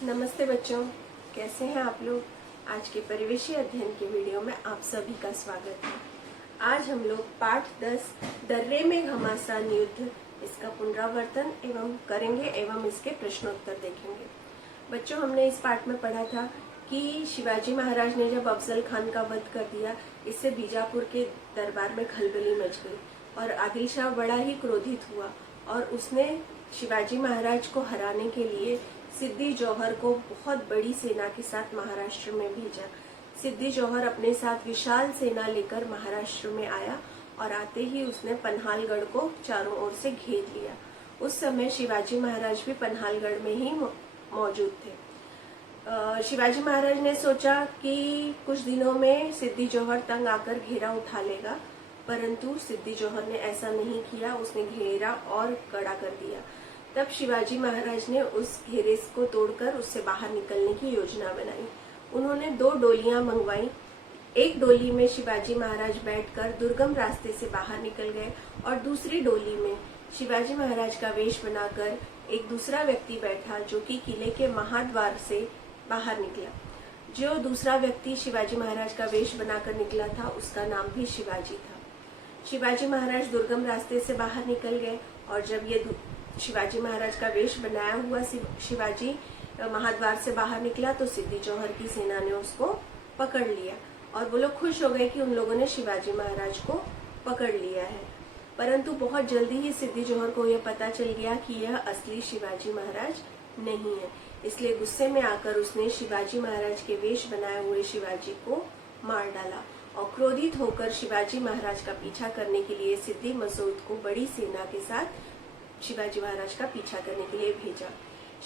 नमस्ते बच्चों, कैसे हैं आप लोग। आज के परिवेशीय अध्ययन के वीडियो में आप सभी का स्वागत है। आज हम लोग पाठ 10 दर्रे में घमासान युद्ध इसका पुनरावर्तन एवं करेंगे एवं इसके प्रश्नोत्तर देखेंगे। बच्चों, हमने इस पाठ में पढ़ा था कि शिवाजी महाराज ने जब अफजल खान का वध कर दिया, इससे बीजापुर के दरबार में खलबली मच गई और आदिल शाह बड़ा ही क्रोधित हुआ और उसने शिवाजी महाराज को हराने के लिए सिद्दी जौहर को बहुत बड़ी सेना के साथ महाराष्ट्र में भेजा। सिद्दी जौहर अपने साथ विशाल सेना लेकर महाराष्ट्र में आया और आते ही उसने पन्हालगढ़ को चारों ओर से घेर लिया। उस समय शिवाजी महाराज भी पन्हालगढ़ में ही मौजूद थे। शिवाजी महाराज ने सोचा कि कुछ दिनों में सिद्दी जौहर तंग आकर घेरा उठा लेगा, परंतु सिद्दी जौहर ने ऐसा नहीं किया। उसने घेरा और कड़ा कर दिया। तब शिवाजी महाराज ने उस घेरे को तोड़कर उससे बाहर निकलने की योजना बनाई। उन्होंने 2 डोलियां मंगवाई। एक डोली में शिवाजी महाराज बैठकर दुर्गम रास्ते से बाहर निकल गए और दूसरी डोली में शिवाजी महाराज का वेश बनाकर एक दूसरा व्यक्ति बैठा, जो कि किले के महाद्वार से बाहर निकला। जो दूसरा व्यक्ति शिवाजी महाराज का वेश बनाकर निकला था, उसका नाम भी शिवाजी था। शिवाजी महाराज दुर्गम रास्ते से बाहर निकल गए और जब ये शिवाजी महाराज का वेश बनाया हुआ शिवाजी महाद्वार से बाहर निकला तो सिद्दी जौहर की सेना ने उसको पकड़ लिया और वो लोग खुश हो गए कि उन लोगों ने शिवाजी महाराज को पकड़ लिया है। परंतु बहुत जल्दी ही सिद्दी जौहर को यह पता चल गया कि यह असली शिवाजी महाराज नहीं है। इसलिए गुस्से में आकर उसने शिवाजी महाराज के वेश बनाए हुए शिवाजी को मार डाला और क्रोधित होकर शिवाजी महाराज का पीछा करने के लिए सिद्दी मसूद को बड़ी सेना के साथ शिवाजी महाराज का पीछा करने के लिए भेजा।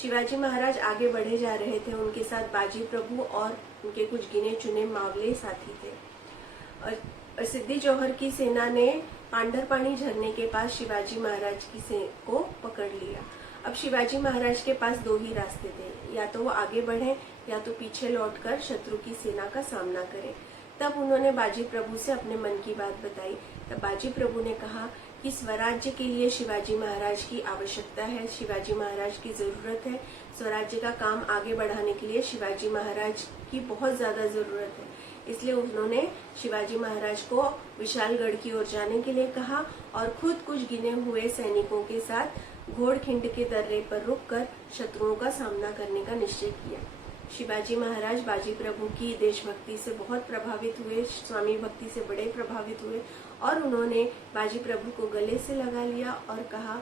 शिवाजी महाराज आगे बढ़े जा रहे थे। उनके साथ बाजी प्रभु और उनके कुछ गिने चुने मावले साथी थे। और सिद्दी जौहर की सेना ने पांडरपानी झरने के पास शिवाजी महाराज की को पकड़ लिया। अब शिवाजी महाराज के पास 2 ही रास्ते थे, या तो वो आगे बढ़े या तो पीछे लौटकर शत्रु की सेना का सामना करें। तब उन्होंने बाजी प्रभु से अपने मन की बात बताई। तब बाजी प्रभु ने कहा कि स्वराज्य के लिए शिवाजी महाराज की आवश्यकता है, शिवाजी महाराज की जरूरत है। स्वराज्य का काम आगे बढ़ाने के लिए शिवाजी महाराज की बहुत ज्यादा जरूरत है। इसलिए उन्होंने शिवाजी महाराज को विशालगढ़ की ओर जाने के लिए कहा और खुद कुछ गिने हुए सैनिकों के साथ घोड़खिंड के दर्रे पर रुककर शत्रुओं का सामना करने का निश्चय किया। शिवाजी महाराज बाजी प्रभु की देशभक्ति से बहुत प्रभावित हुए, स्वामी भक्ति से बड़े प्रभावित हुए और उन्होंने बाजी प्रभु को गले से लगा लिया और कहा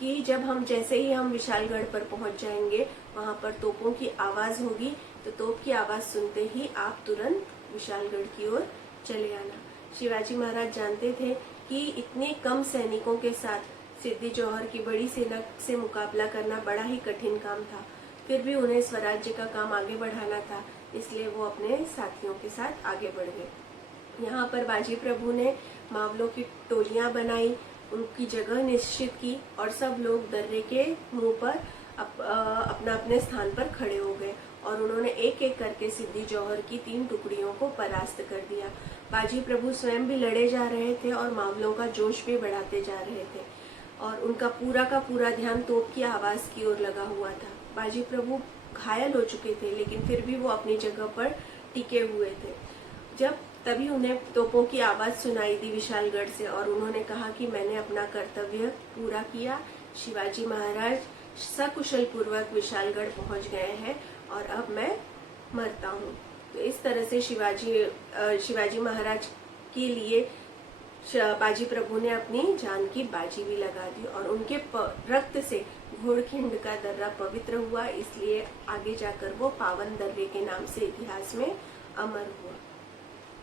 कि जैसे ही हम विशालगढ़ पर पहुंच जाएंगे, वहां पर तोपों की आवाज होगी, तो तोप की आवाज सुनते ही आप तुरंत विशालगढ़ की ओर चले आना। शिवाजी महाराज जानते थे कि इतने कम सैनिकों के साथ सिद्दी जौहर की बड़ी सेना से मुकाबला करना बड़ा ही कठिन काम था। फिर भी उन्हें स्वराज्य का काम आगे बढ़ाना था, इसलिए वो अपने साथियों के साथ आगे बढ़ गए। यहाँ पर बाजी प्रभु ने मावलों की टोलियां बनाई, उनकी जगह निश्चित की और सब लोग दर्रे के मुंह पर अपना अपने स्थान पर खड़े हो गए और उन्होंने एक एक करके सिद्दी जौहर की 3 टुकड़ियों को परास्त कर दिया। बाजी प्रभु स्वयं भी लड़े जा रहे थे और मावलों का जोश भी बढ़ाते जा रहे थे और उनका पूरा का पूरा ध्यान तोप की आवाज की ओर लगा हुआ था। बाजी प्रभु घायल हो चुके थे, लेकिन फिर भी वो अपनी जगह पर टिके हुए थे। तभी उन्हें तोपों की आवाज सुनाई दी विशालगढ़ से और उन्होंने कहा कि मैंने अपना कर्तव्य पूरा किया। शिवाजी महाराज सकुशल पूर्वक विशालगढ़ पहुंच गए हैं और अब मैं मरता हूं। तो इस तरह से शिवाजी महाराज के लिए बाजी प्रभु ने अपनी जान की बाजी भी लगा दी और उनके रक्त से घोड़खिंड का दर्रा पवित्र हुआ। इसलिए आगे जाकर वो पावन दर्रे के नाम से इतिहास में अमर हुआ।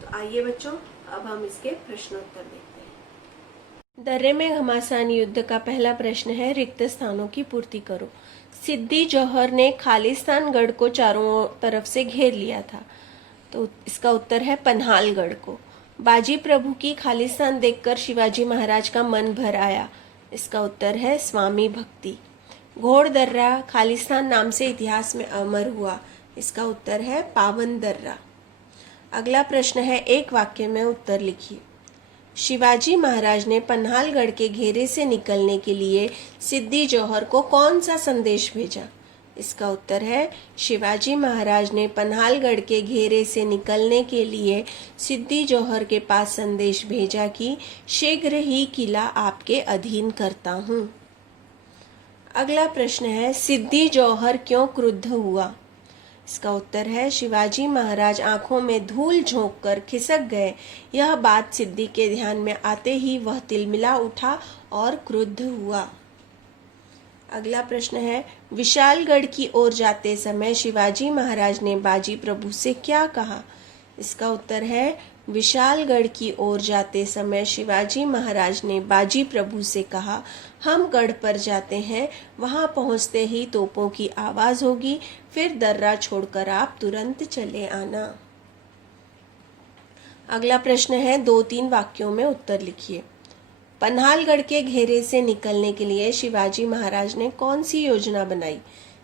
तो आइए बच्चों, अब हम इसके प्रश्नोत्तर देखते हैं। दर्रे में घमासान युद्ध का पहला प्रश्न है, रिक्त स्थानों की पूर्ति करो। सिद्दी जौहर ने खालिस्तान गढ़ को चारों तरफ से घेर लिया था, तो इसका उत्तर है पन्हालगढ़ को। बाजी प्रभु की खालिस्तान देखकर शिवाजी महाराज का मन भर आया, इसका उत्तर है स्वामी भक्ति। घोड़ दर्रा खालिस्तान नाम से इतिहास में अमर हुआ, इसका उत्तर है पावन दर्रा। अगला प्रश्न है, एक वाक्य में उत्तर लिखिए। शिवाजी महाराज ने पन्हालगढ़ के घेरे से निकलने के लिए सिद्दी जौहर को कौन सा संदेश भेजा? इसका उत्तर है शिवाजी महाराज ने पन्हालगढ़ के घेरे से निकलने के लिए सिद्दी जौहर के पास संदेश भेजा कि शीघ्र ही किला आपके अधीन करता हूँ। अगला प्रश्न है सिद्दी जौहर क्यों क्रुद्ध हुआ? इसका उत्तर है शिवाजी महाराज आंखों में धूल झोंककर खिसक गए। यह बात सिद्दी के ध्यान में आते ही वह तिलमिला उठा और क्रुद्ध हुआ। अगला प्रश्न है विशालगढ़ की ओर जाते समय शिवाजी महाराज ने बाजी प्रभु से क्या कहा? इसका उत्तर है विशालगढ़ की ओर जाते समय शिवाजी महाराज ने बाजी प्रभु से कहा, हम गढ़ पर जाते हैं, वहां पहुंचते ही तोपों की आवाज होगी, फिर दर्रा छोड़कर आप तुरंत चले आना। अगला प्रश्न है 2-3 वाक्यों में उत्तर लिखिए। पन्हालगढ़ के घेरे से निकलने के लिए शिवाजी महाराज ने कौन सी योजना बनाई?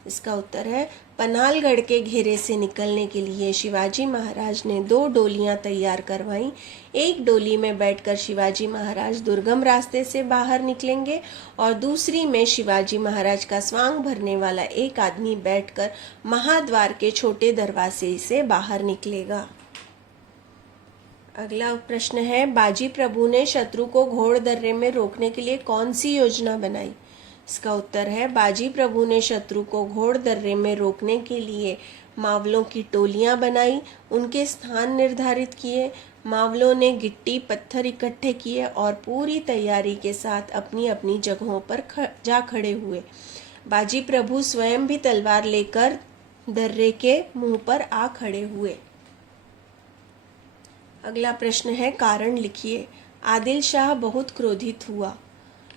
इसका उत्तर है पन्हालगढ़ के घेरे से निकलने के लिए शिवाजी महाराज ने 2 डोलियां तैयार करवाई। एक डोली में बैठकर शिवाजी महाराज दुर्गम रास्ते से बाहर निकलेंगे और दूसरी में शिवाजी महाराज का स्वांग भरने वाला एक आदमी बैठकर महाद्वार के छोटे दरवाजे से बाहर निकलेगा। अगला प्रश्न है बाजी प्रभु ने शत्रु को घोड़ दर्रे में रोकने के लिए कौन सी योजना बनाई? इसका उत्तर है बाजी प्रभु ने शत्रु को घोड़ दर्रे में रोकने के लिए मावलों की टोलियां बनाई, उनके स्थान निर्धारित किए। मावलों ने गिट्टी पत्थर इकट्ठे किए और पूरी तैयारी के साथ अपनी अपनी जगहों पर जा खड़े हुए। बाजी प्रभु स्वयं भी तलवार लेकर दर्रे के मुंह पर आ खड़े हुए। अगला प्रश्न है कारण लिखिए। आदिल शाह बहुत क्रोधित हुआ।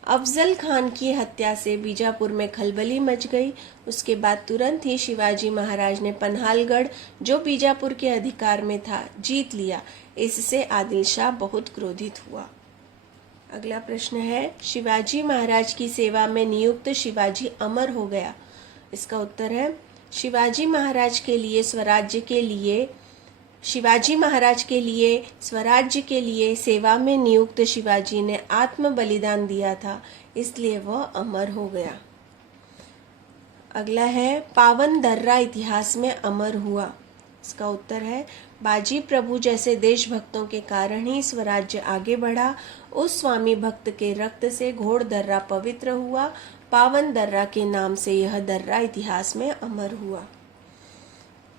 अफजल खान की हत्या से बीजापुर में खलबली मच गई। उसके बाद तुरंत ही शिवाजी महाराज ने पन्हालगढ़, जो बीजापुर के अधिकार में था, जीत लिया। इससे आदिल शाह बहुत क्रोधित हुआ। अगला प्रश्न है शिवाजी महाराज की सेवा में नियुक्त शिवाजी अमर हो गया। इसका उत्तर है शिवाजी महाराज के लिए स्वराज्य के लिए सेवा में नियुक्त शिवाजी ने आत्म बलिदान दिया था, इसलिए वह अमर हो गया। अगला है पावन दर्रा इतिहास में अमर हुआ। इसका उत्तर है बाजी प्रभु जैसे देशभक्तों के कारण ही स्वराज्य आगे बढ़ा। उस स्वामी भक्त के रक्त से घोड़ दर्रा पवित्र हुआ। पावन दर्रा के नाम से यह दर्रा इतिहास में अमर हुआ।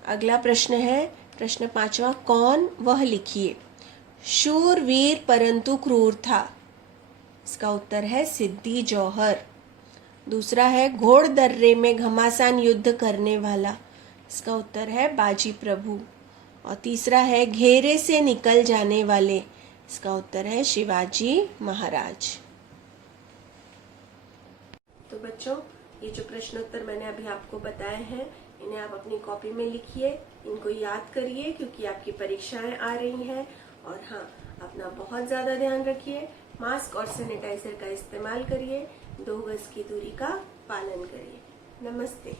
अगला प्रश्न है प्रश्न 5वां, कौन वह लिखिए। शूर वीर परंतु क्रूर था। इसका उत्तर है सिद्दी जौहर। दूसरा है घोड़ दर्रे में घमासान युद्ध करने वाला। इसका उत्तर है बाजी प्रभु। और तीसरा है घेरे से निकल जाने वाले। इसका उत्तर है शिवाजी महाराज। तो बच्चों, ये जो प्रश्नोत्तर मैंने अभी आपको बताए हैं, इन्हें आप अपनी कॉपी में लिखिए, इनको याद करिए क्योंकि आपकी परीक्षाएं आ रही हैं। और हाँ, अपना बहुत ज्यादा ध्यान रखिए, मास्क और सैनिटाइजर का इस्तेमाल करिए, 2 गज की दूरी का पालन करिए। नमस्ते।